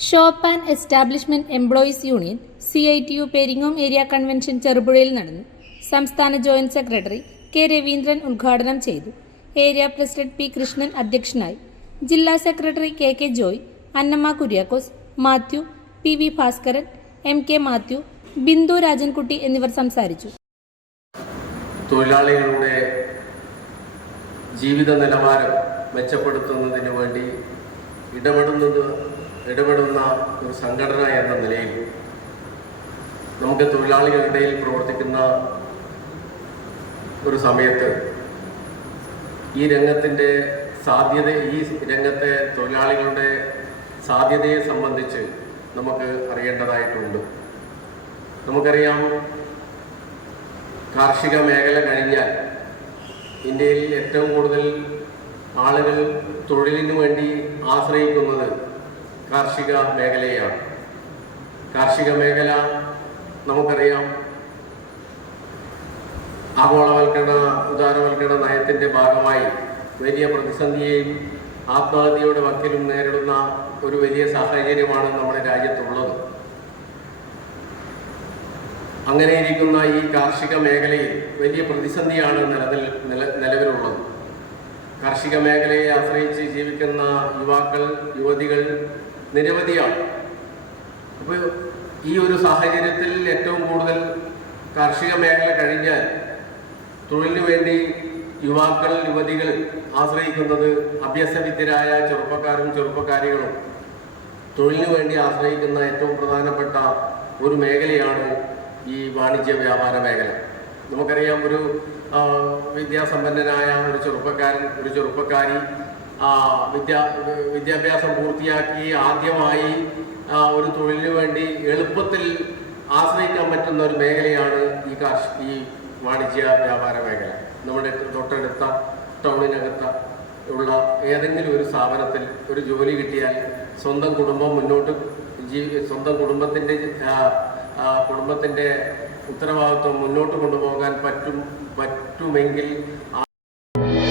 Shop and establishment employees union C I T U Peringome area convention ചെറുപുഴയിൽ നടന്നു സംസ്ഥാന joint secretary K Raveendran ഉദ്ഘാടനം ചെയ്തു area president P Krishnan അധ്യക്ഷനായി ജില്ലാ secretary K K Joy Annamma Kuriakose Mathew P V Bhaskaran M K Mathew Bindu Rajankutty എന്നിവർ സംസാരിച്ചു. തൊഴിലാളികളുടെ ജീവിത നിലവാരം മെച്ചപ്പെടുത്തുന്നതിന് വേണ്ടി ഇടപെടുന്നത് ഇടപെടുന്ന ഒരു സംഘടന എന്ന നിലയിൽ നമുക്ക് തൊഴിലാളികളുടെ ഇടയിൽ പ്രവർത്തിക്കുന്ന ഒരു സമയത്ത് ഈ രംഗത്തിന്റെ സാധ്യത ഈ രംഗത്തെ തൊഴിലാളികളുടെ സാധ്യതയെ സംബന്ധിച്ച് നമുക്ക് അറിയേണ്ടതായിട്ടുണ്ട്. നമുക്കറിയാം കാർഷിക മേഖല കഴിഞ്ഞാൽ ഇന്ത്യയിൽ ഏറ്റവും കൂടുതൽ ആളുകൾ തൊഴിലിനു വേണ്ടി ആശ്രയിക്കുന്നത് കാർഷിക മേഖലയാണ്. കാർഷിക മേഖല നമുക്കറിയാം. ആഗോളവൽക്കരണ ഉദാരവൽക്കരണ നയത്തിന്റെ ഭാഗമായി വലിയ പ്രതിസന്ധിയെയും ആത്മഹത്യയുടെ വക്കിലും നേരിടുന്ന ഒരു വലിയ സാഹചര്യമാണ് നമ്മുടെ രാജ്യത്തുള്ളത്. അങ്ങനെയിരിക്കുന്ന ഈ കാർഷിക മേഖലയിൽ വലിയ പ്രതിസന്ധിയാണ് നിലനിൽ നില നിലവിലുള്ളത്. കാർഷിക മേഖലയെ ആശ്രയിച്ച് ജീവിക്കുന്ന യുവാക്കൾ യുവതികൾ നിരവധിയാണ്. അപ്പോൾ ഈ ഒരു സാഹചര്യത്തിൽ ഏറ്റവും കൂടുതൽ കാർഷിക മേഖല കഴിഞ്ഞാൽ തൊഴിലിനു വേണ്ടി യുവാക്കൾ യുവതികൾ ആശ്രയിക്കുന്നത് അഭ്യസവിദ്യരായ ചെറുപ്പക്കാരും ചെറുപ്പക്കാരികളും തൊഴിലിനു വേണ്ടി ആശ്രയിക്കുന്ന ഏറ്റവും പ്രധാനപ്പെട്ട ഒരു മേഖലയാണ് ഈ വാണിജ്യ വ്യാപാര മേഖല. നമുക്കറിയാം ഒരു വിദ്യാസമ്പന്നനായ ഒരു ചെറുപ്പക്കാരൻ ഒരു ചെറുപ്പക്കാരി വിദ്യാ വിദ്യാഭ്യാസം പൂർത്തിയാക്കി ആദ്യമായി ഒരു തൊഴിലിനു വേണ്ടി എളുപ്പത്തിൽ ആശ്രയിക്കാൻ പറ്റുന്ന ഒരു മേഖലയാണ് ഈ കാർഷി ഈ വാണിജ്യ വ്യാപാര മേഖല. നമ്മുടെ തൊട്ടടുത്ത ടൗണിനകത്ത ഉള്ള ഏതെങ്കിലും ഒരു സ്ഥാപനത്തിൽ ഒരു ജോലി കിട്ടിയാൽ സ്വന്തം കുടുംബം മുന്നോട്ട് ജീ സ്വന്തം കുടുംബത്തിന്റെ കുടുംബത്തിന്റെ ഉത്തരവാദിത്വം മുന്നോട്ട് കൊണ്ടുപോകാൻ പറ്റും പറ്റുമെങ്കിൽ